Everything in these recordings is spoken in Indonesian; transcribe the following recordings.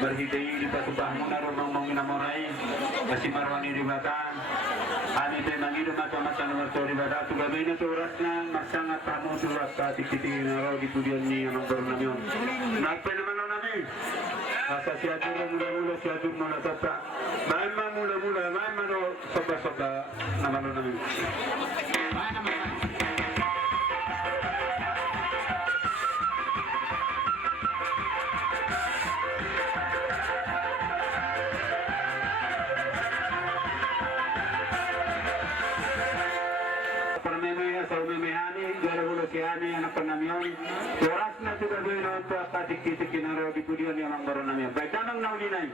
berhidayah di pasubah munarunong menginamorai masih marwani ribatan ani memang hidup macam-macam nomor ribadat tu gabe ini turasnya sangat tamu surat kati-kiti naro di pudian ni yang berunamion napa nama nabi asa siatur mula-mula siatur mula tata main mula-mula main mano soba-soba nama nabi Kiani anak penamion, oras na tu gagawin na ito at katik-titik kinaro di pudian yang ang baron namin. Baik tanong na ulinay.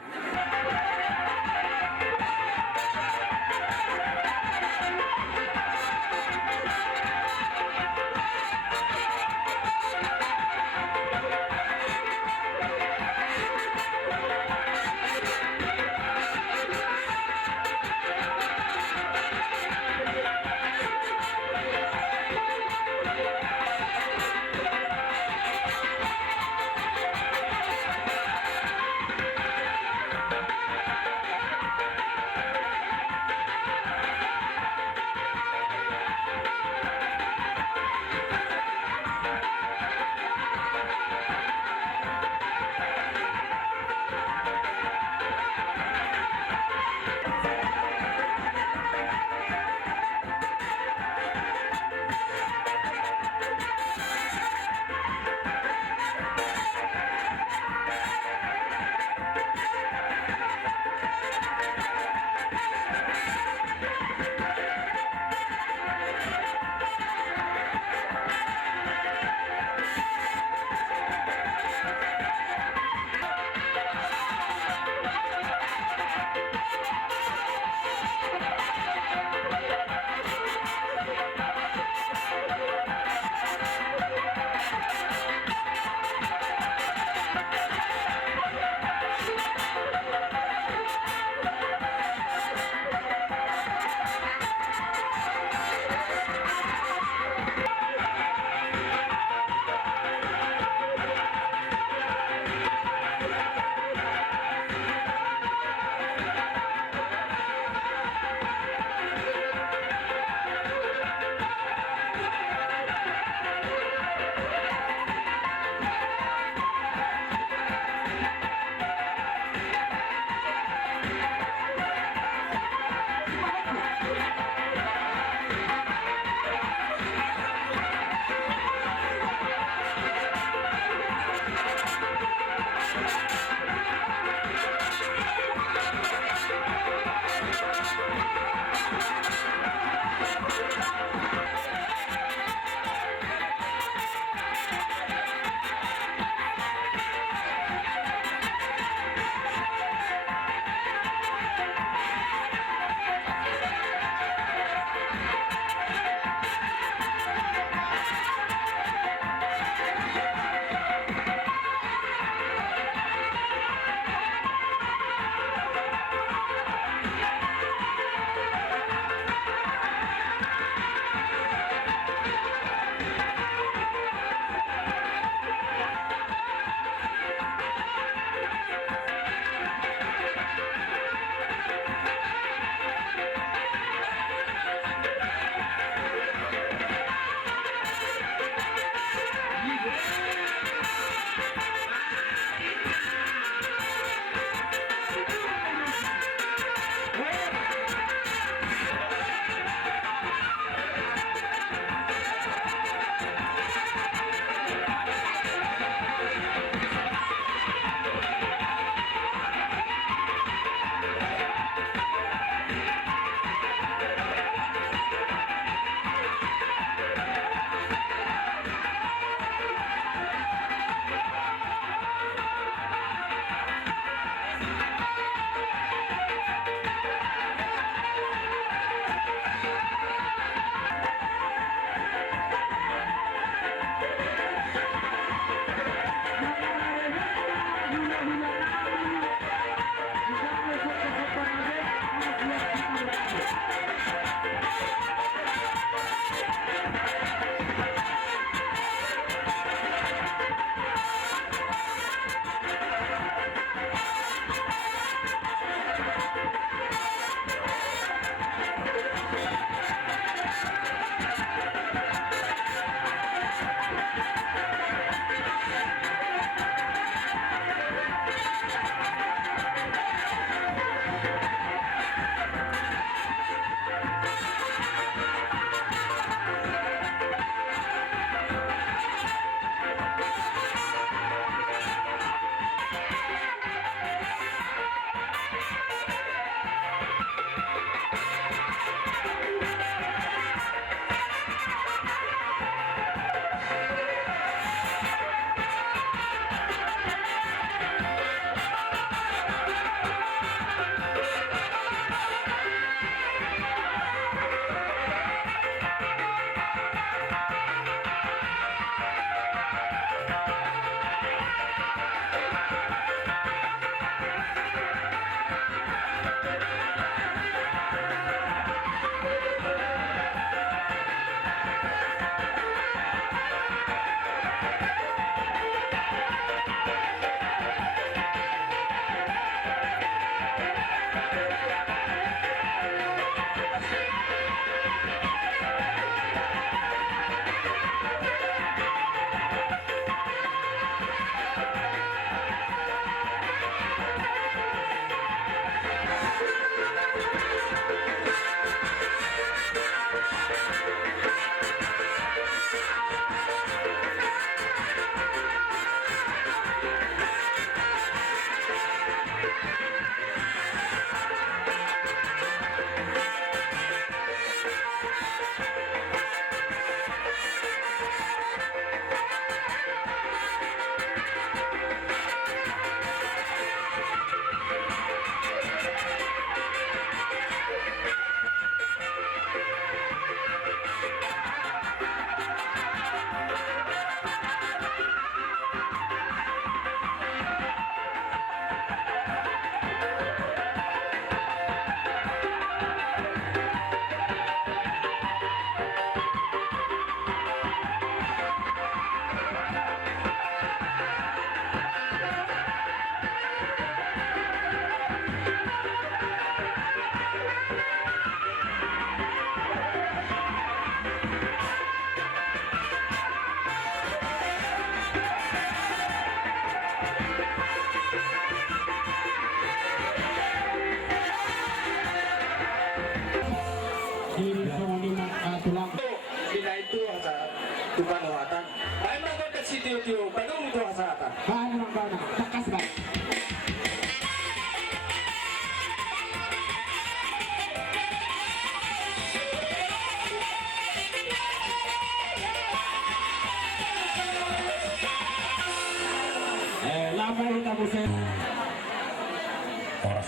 oras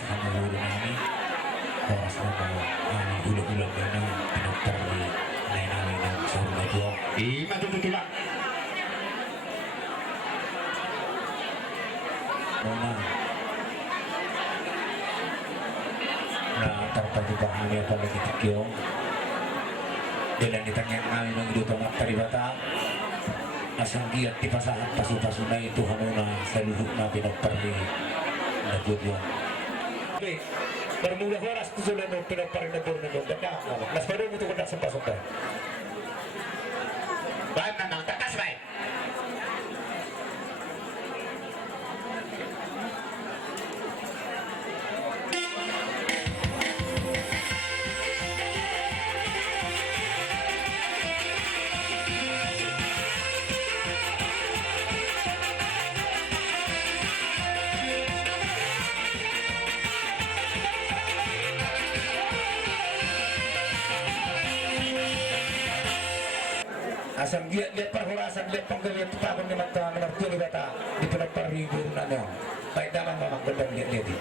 na magulo na ini, oras na hula-hula ka na pinagtari na namin ng surma ito. Matututula. Muna na tartadiba kami at palagitikyo dalan itangyan namin ng idutong at taribata asanggi at tipasahat pasu-pasu na ito na sa luhut na pinagparli na budyon. Okay, bermula oras tu sudah no pinagparli na budyon na ganda mas baru itu kena sempat baik nang takas baik. Asam dia lihat perhorasan, lihat penggalian tukang ni mata mengerti ni bata di peneparibu nanya. Baik dalam memang benar lihat dia.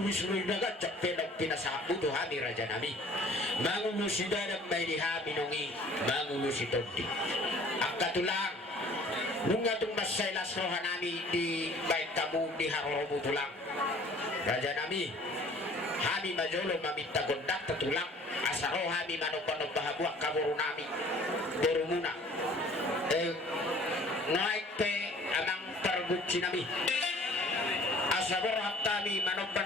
Wisnu nagajak pinasabu to hami raja nami manguno si dadang may liha minungi manguno si Todi akatulang nung atong masailas roha nami di baik kamu di harorobu tulang raja nami hami majolo mamita gondak tetulang asaro hami manopano bahabuak kaburu nami dorumuna naik pe amang terguci nami asabor hattami manoppa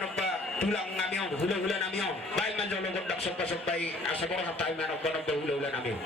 tulang namion hula-hula namion baik manjolo gondak sopa-sopai asabor hattami manoppa hula-hula namion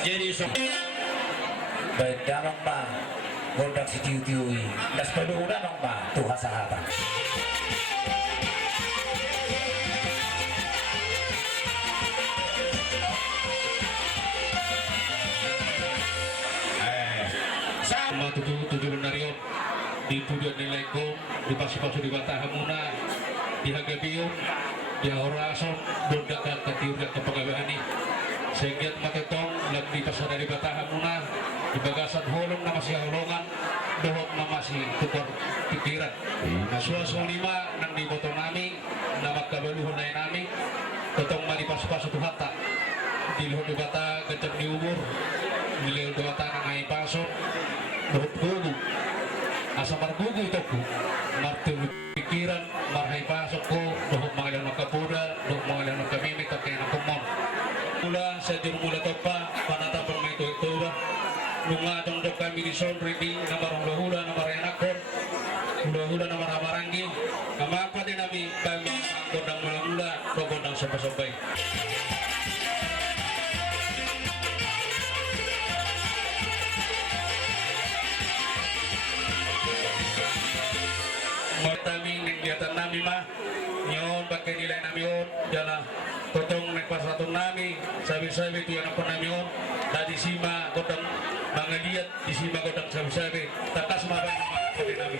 Jadi so baik damang ba goldak si tiu-tiui das penuhuna nong ba tuha sahabat sama tujuh benario di tujuan nilai kom di pasu-pasu di Batahamuna di Hagabiun di Horason berdakan ke tiurga ke pegawai ini sehingga matetong lebih pasar dari Batahamuna di bagasan holong nama si holongan dohok nama si tukar pikiran suaso lima nang di botong nami nama kabaluhun lain nami totong mali pasu-pasu tuhata di luhur di Bata kencang di umur di luhur di Bata nang ay pasok dohok gugu asa margugu itoku martu pikiran marhay pasok ko dohok mga ilang nakapuda dohok mga ilang nakamimik at kaya nakumon mula sa mula to pa panatapang may ito ba nung atong dok kami di son reading na marunggahula na marayanakon hula-hula na maramarangi kamapa din namin kami ang kodang mula-mula kodang sabay-sabay. Taming kegiatan nami mah nyon pakai nilai nami on jana totong nagpasatong nami sabi-sabi itu yang apa nami on tadi sima kodang mangaliat di sima kodang sabi-sabi takas marang pakai nami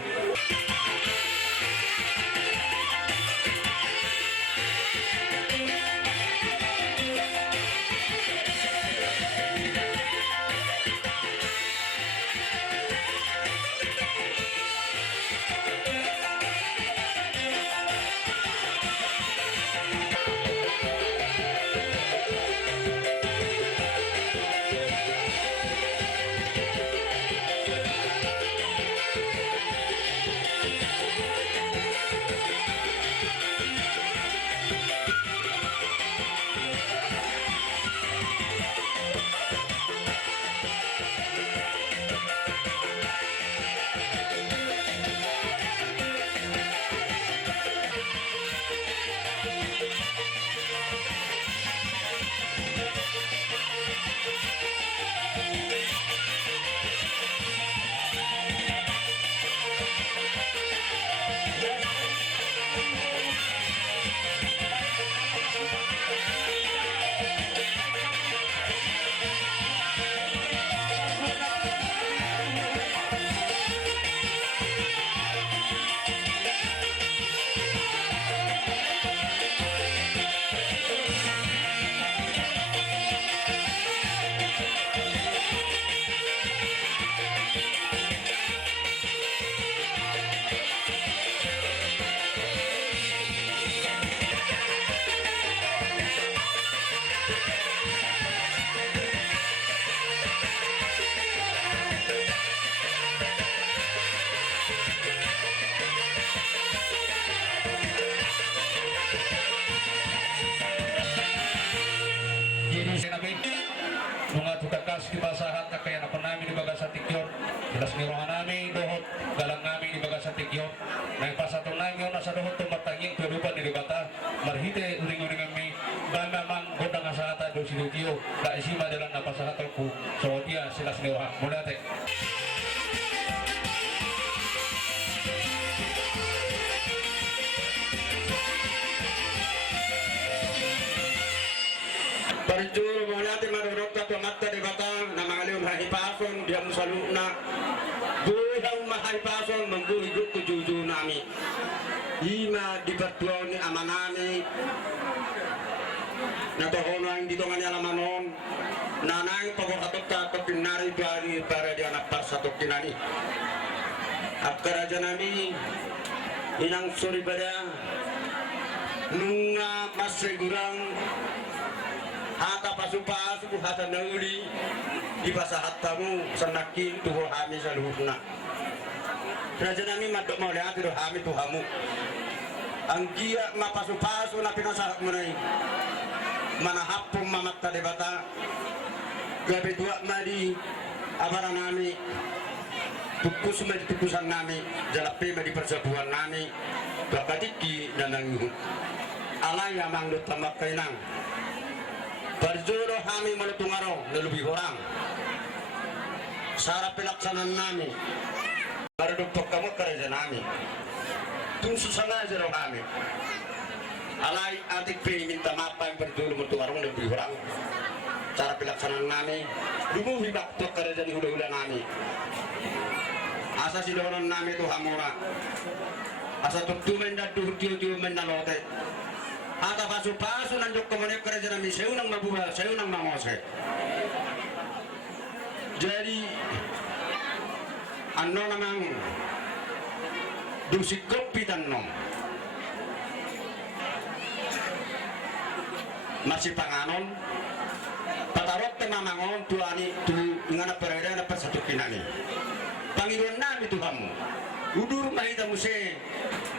Nunga tutakas di basahan na kaya napan namin di Bagasan Tikyon. Jelas ni rohan namin dohot galang namin di Bagasan Tikyon. Nang pasatong namin yun nasa dohot tumatanging kehidupan di Bata. Marhite uring-uring kami mamang godang asahata do sinutiyo. Da isima dalang napasahatal ko. So dia silas ni rohan. Muna te. Parjur mulati marurok ka tumatta di Bata na mangaliw mahipason dia musaluna buhang mahipason mangguhigot ko juju nami ima di pertuaw ni amanami natohono ang dito nga niya lamanon nanang pagkakatot ka kapinari bari para di anak parsatok kinani akkaraja nami inang suri bada nunga masegurang hata pasu-pasu hata nauli di pasahat tamu senakin tuho hami saluhna raja nami madok mau lihat tuho hami tuhamu anggia ma pasu-pasu na pinasahat munay manahapong mamatta di Bata gabi dua madi abara nami tukus madi tukusan nami jalape madi persabuan nami bakatiki dan nanguhut alay amang do tamak kainang Barjuro kami malutong araw na lubi orang. Sarap pilaksanan namin. Marudugtog kamo karya namin. Tung susana jero kami. Alay atik pe minta mapa yang berdulu malutong araw na lubi orang. Cara pilaksanan namin. Lumuhi baktok karya di hula-hula namin. Asa siloron namin to hamura. Asa tuktumen na duhutiyo-tiyo men na lote. Ata pasu-pasu nanjuk kemenek kerja nami saya nang mabuha, saya nang mangose. Jadi ano namang dusik kopi tanom masih panganon patarok temamangon tuani tu ngana pereda na persatu kinani Panginoon nami Tuhanmu udur mahita muse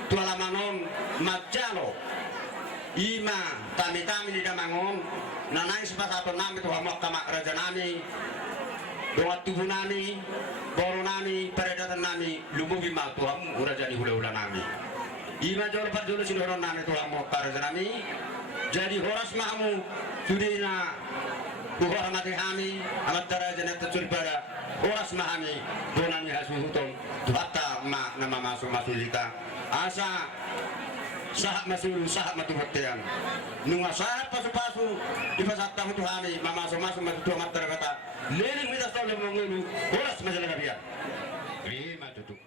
tualamanon majalo ima tami-tami di damangon nanay sepasaton nami Tuhan kamak raja nami doa tubuh nami boro nami peredatan nami lumubi mal Tuhan raja ni hula-hula nami ima jolo pat jolo sidoron nami Tuhan raja nami jadi horas mahamu sudina Tuhan mati kami amat raja net pada horas mahami donami hasuhuton tuhatta ma nama masuk lika asa sahak masulu sahak matubaktian nunga sahak pasu-pasu di pasat tahu Tuhani masuk matu matar kata leling mitas tolong mengulu bolas masalah dia lima tutup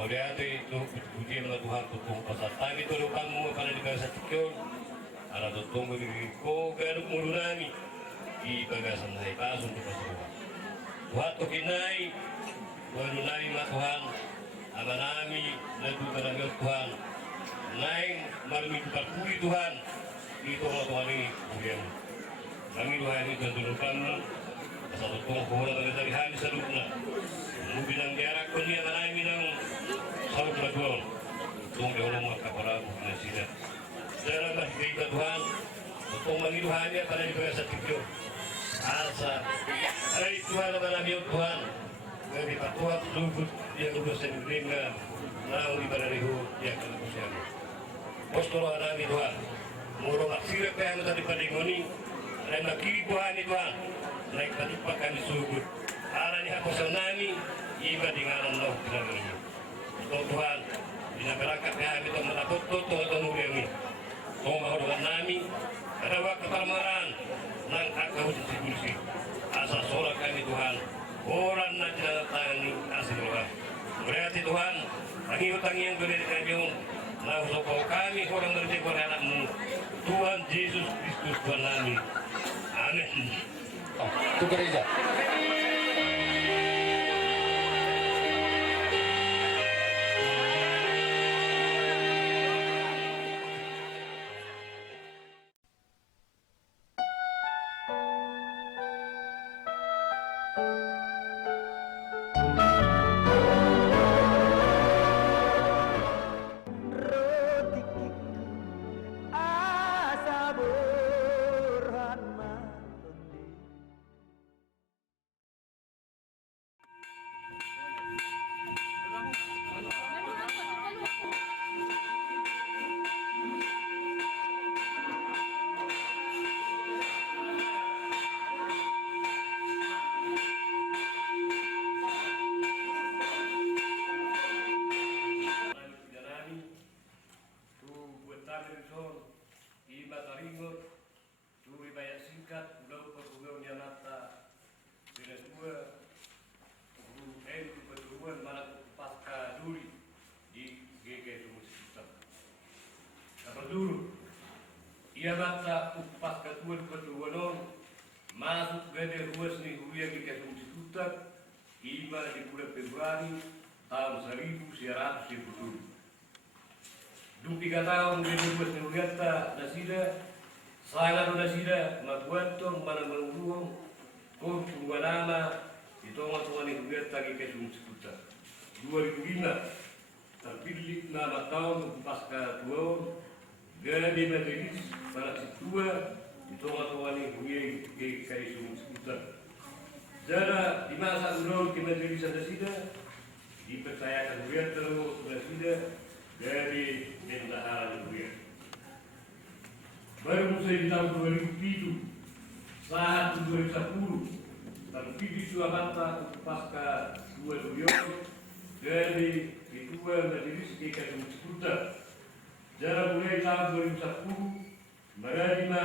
Moriate itu puji Allah Tuhan tutong pasat kami turukan mo kana di sa tikyon ara tutong ko garuk mulunami di bagasan hai pasun tu pasuwa Tuhan to kinai mulunami ma Tuhan abanami lagu kana Tuhan naing marmi tukuli Tuhan itu Tuhan ini kemudian kami Tuhan ini turukan sa tutong ko na dari hari salukna bilang jarak ko niya marami ng sarap na doon. Itong gawang mga kaparabo na sila. Dahil ang mahigay Tuhan, itong mangiluhan niya para ipagay sa tikyo. Asa, ay Tuhan naman namin yung Tuhan. Ngayon ipatuhat, lugod, diya lugod sa nagrim na naong ibarariho, diya kalabos yan. Postoro namin Tuhan. Muro maksirap kaya mo tadi paling ay makilibuhan ni Tuhan. Na ipatipak kami sugod. Ara ni ako sa nami, iba di nga ng law pinagano. Ito Tuhan, binabarakat kami itong matapot-tot itong uri kami. Kung mahulungan namin, karawa kapamaran ng akahusin si Kulsi. Asa sorak kami Tuhan, oran na tinatatangan ni Asiluhan. Muli berarti Tuhan, tangi-tangi yang beri kami, lalu sokong kami orang berarti anakmu, Tuhan Yesus Kristus Tuhan kami. Amin. Itu gereja. Ia mata upas ketuan ketuanon masuk gede ruas ni huya ke Konstitusi iba di bulan Februari tahun 1970. 3 tahun gede ruas ni huyata nasida sangat nasida maguantong mana menguruong kau tunggu nama di tongan ni huyata ke Konstitusi 2005 terpilih nama tahun pasca tuan Gadi majelis para situa itu orang-orang yang punya kaisung seputar. Jana di masa urut di majelis ada sida dipercayakan dia terus sudah sida dari bendahara dia. Baru saya di tahun 2007 saat 2010 terpilih suamata pasca 2000 dari ketua majelis kaisung seputar. Jara mulai tahun 2010 menerima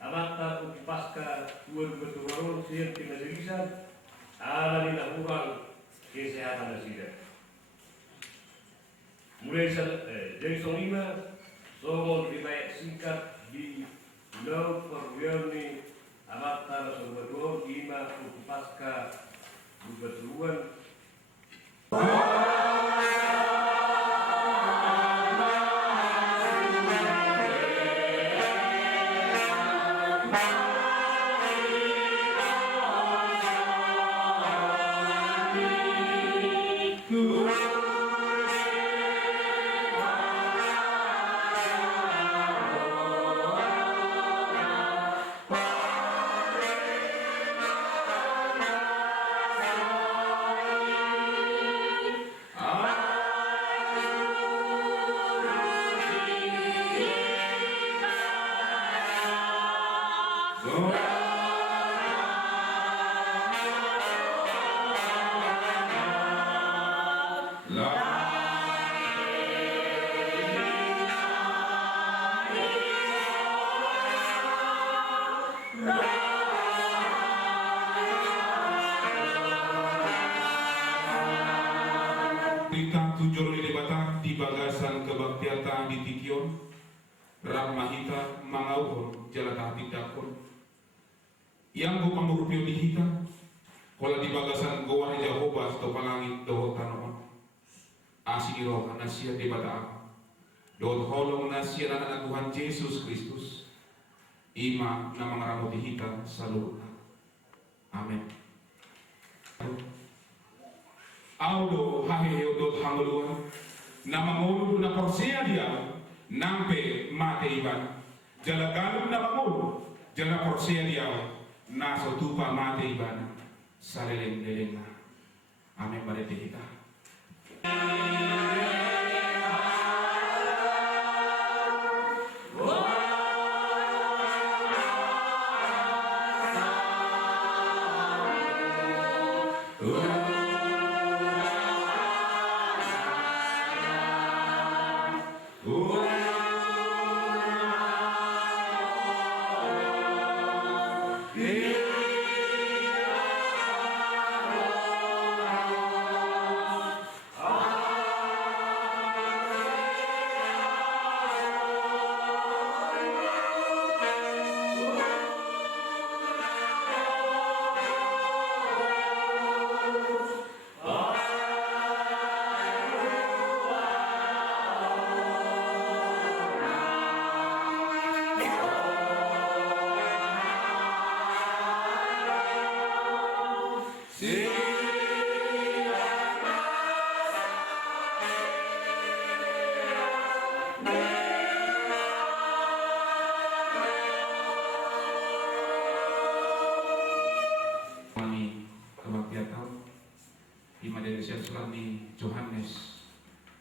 amata pasca 2020 siang di majelisan ala dilakukan kesehatan nasida. Mulai dari sonima somon riwayat singkat di Pulau Perwiani amata 2025 pasca 2020 Berita tujuh di Batang di Bagasan Kebaktiatan di Tikion Rahmahita Mangauhon Jalata Tidakon yang bupang berupio di hita kola di Bagasan Goa Jahobas do Palangit do Tanoon Asiro Nasia di Batang do holong Nasia anak Tuhan Yesus Kristus ima nama ngaramu di hita saluruh. Amin. Audo hahe dot hangoluan nama ngolu na porsia dia nampe mate iban jala galum nama ngolu jala porsia dia na sotupa mate iban saleleng leleng. Amin pada kita. Oh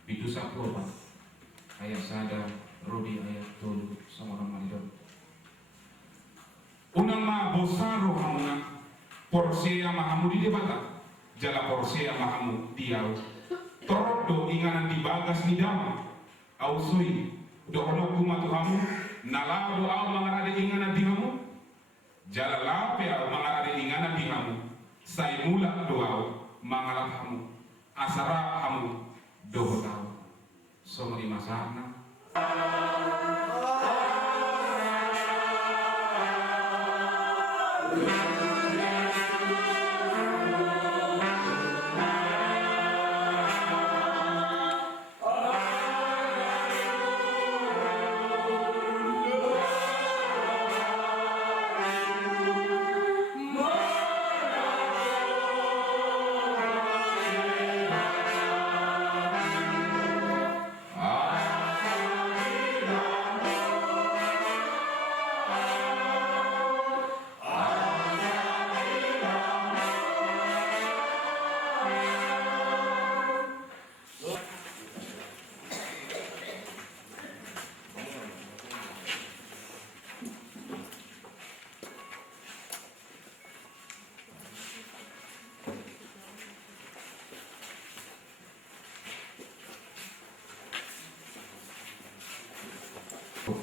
Pitu satu apa? Ayat sada, Rodi ayat tolu sama orang malidon. Unang ma bosaro hamuna, porsea mahamu di debata, jala porsea mahamu diau. Torodo inganan dibagas ni dama, ausui, dohono kuma tuhamu, nalado au mangarade inganan dihamu, jala lape au mangarade inganan dihamu, saimula doau mangalap hamu, asara hamu dohotau. Soma di masana.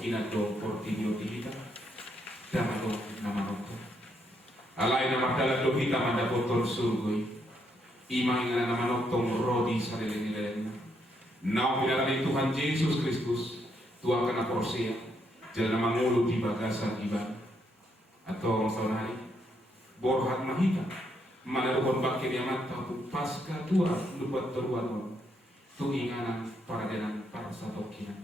Inato portidio dihita damato namanoko alai nama dalam dohita manda botol surgoi ima ingana namanok tong rodi sarelenilen nau pinarani Tuhan Yesus Kristus Tuhan kana porsia jalan mangulu di bagasan iban atau sonari borhat mahita mana dokon bakir yamat tapu pasca tua lupa teruan tu ingana para denan para satokinan.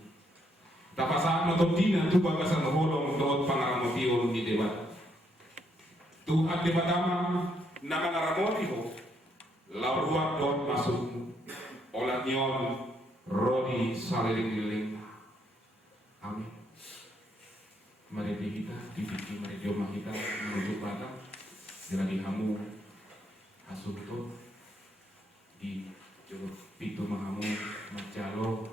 Tapasaan mo tobdina tu bagasan holong doot pangaramotio ni debat. Tu at debatama na mangaramotio lauruak doot masuk olat nyon rodi saliling-liling. Amin. Mari kita dipikir mari jomah kita menuju pada dengan dihamu asuh tu di juruk pitu mahamu macalo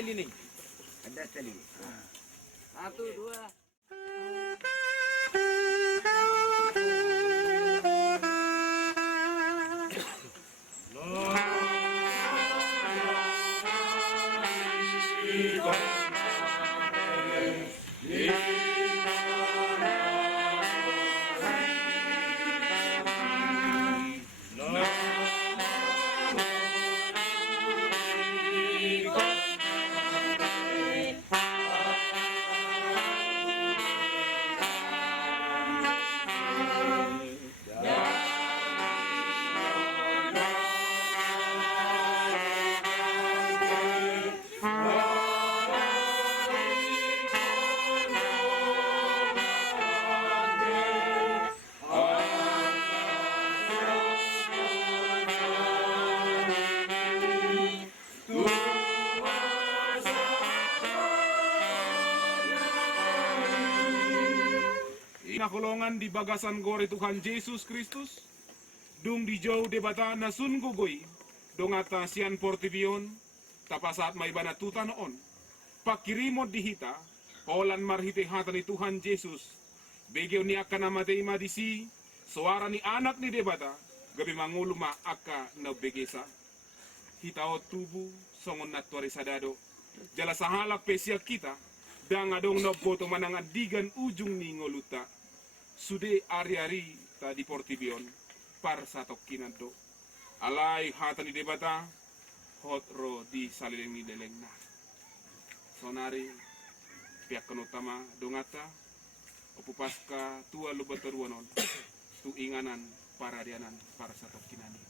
Ada tali. Satu, dua. Nakulongan di bagasan gore Tuhan Yesus Kristus dung di jauh debata na sun gugoy dong ata sian portibion tapasat may banatuta noon pakirimod dihita holan marhite hata ni Tuhan Yesus begyo ni akka namatay madisi suara ni anak ni debata gabi manguluma akka na begesa hitao tubu songon natwari sadado. Jala sahalak spesial kita, dang adong noboto manangan digan ujung ni ngoluta. Sude ari-ari ta di Portibion, par satok kinado. Alay hata ni debata, hot ro di salileng ni deleng na. Sonari, pihak kanutama dongata, opupaska tua lubataruanon, tu inganan para dianan para satok kinani.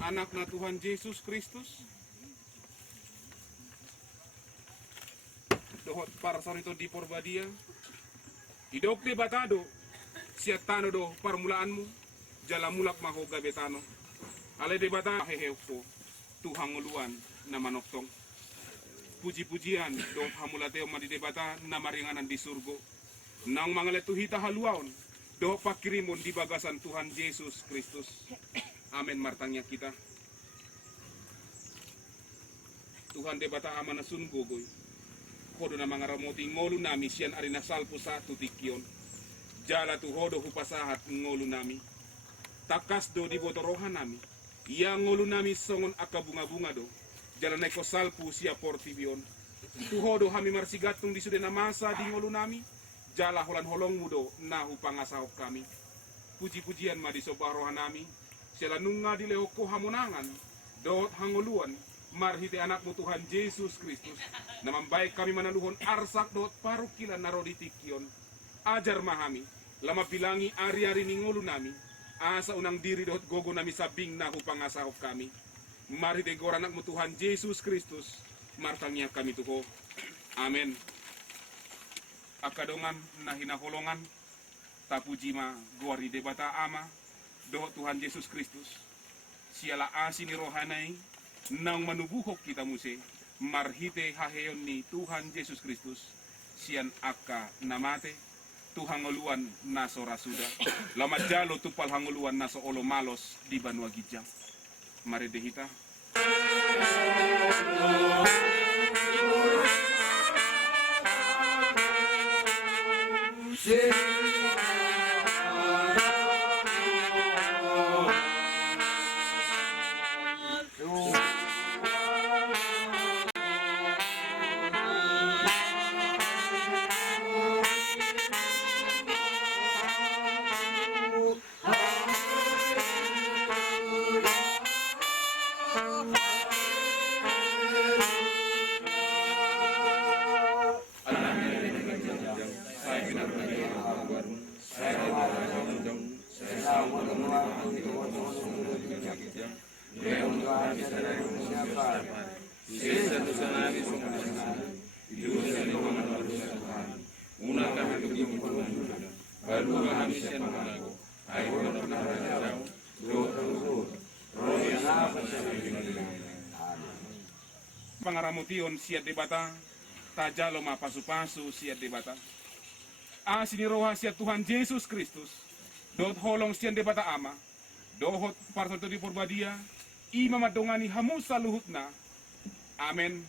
Anak na Tuhan Yesus Kristus, dohot para sarito di porbadia, idok di batado, siat tano do parmulaanmu, jala mulak maho gabetano, ale de bata heheupo, Tuhang uluan na manoktong. Puji-pujian do hamulateo madi debata na maringanan di surgo. Nang mga letuhita haluaon, do pakirimon di bagasan Tuhan Yesus Kristus. Amen martangnya kita. Tuhan debata amana sungogoy. Kodo na mga ramoti ngolu nami siyan arina salpo satu tikyon. Jala tuhodo hupasahat ngolu nami. Takas do di botorohan nami. Yang ngolu nami songon akabunga-bunga do. Jala naiko salpu siya Portibion. Tuhodo hami marsigatung di sude na masa di ngolu nami. Jala holan holong mudo na hupangasahok kami. Puji-pujian ma di sobarohan nami. Sila nunga di leoko hamunangan. Doot hanguluan. Marhiti anakmu Tuhan Yesus Kristus. Na mambaik kami manaluhon arsak doot parukilan naroditikyon. Ajar mahami. Lama bilangi ari-ari ni ngolu nami. Asa unang diri doot gogo nami sabing na hupangasahok kami. Mari tegor anakmu Tuhan Yesus Kristus, martangnya kami tuho. Amen. Akadongan na hinaholongan, tapujima guari debata ama, doho Tuhan Yesus Kristus. Siala asini rohanay, nang manubuhok kita muse, marhite haheyon ni Tuhan Yesus Kristus, siyan akka namate, Tuhang uluan naso rasuda, lamadjalo tupal hanguluan naso olo malos di Banua Gijang. Mari dehita. Pangaramution siat debata, tajalo mapasu-pasu siat debata. Asiniroha siat Tuhan Yesus Kristus, dot holong siat debata ama, dohot parto di porbadia, ima madongani hamusa luhutna. Amen.